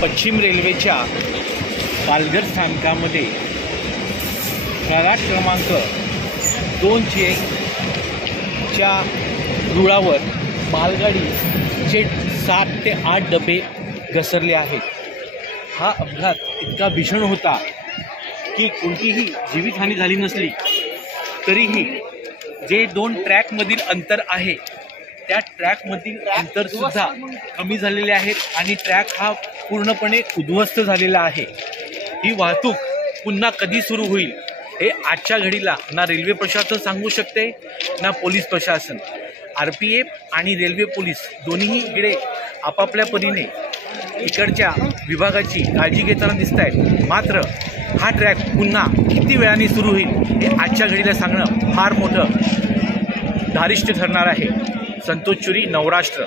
पश्चिम रेल्वेच्या पालघर स्थानकामध्ये घाट क्रमांक 2च्या रुळावर मालगाडीचे 7 ते 8 डबे घसरले आहेत। हा अपघात इतका भीषण होता की कोणतीही जीवितहानी झाली नसली तरीही जे 2 ट्रॅकमधील अंतर आहे त्या ट्रॅकमधील अंतरसुद्धा कमी झालेले आहेत आणि ट्रॅक हा पूर्णपणे उद्ध्वस्त झालेला आहे। ही वाहतूक पुन्हा कधी सुरू होईल हे आजच्या घडीला ना रेल्वे प्रशासन सांगू शकते ना पोलीस प्रशासन। RPF आणि रेल्वे पोलीस दोन्हीही इकडे आपापल्या परीने इकडच्या विभागाची काळजी घेताना दिसत आहेत, मात्र हा ट्रॅक पुन्हा किती वेळाने सुरू होईल हे आजच्या घडीला सांगणं फार मोठं धारिष्ट ठरणार आहे। संतोष चुरी, नवराष्ट्र।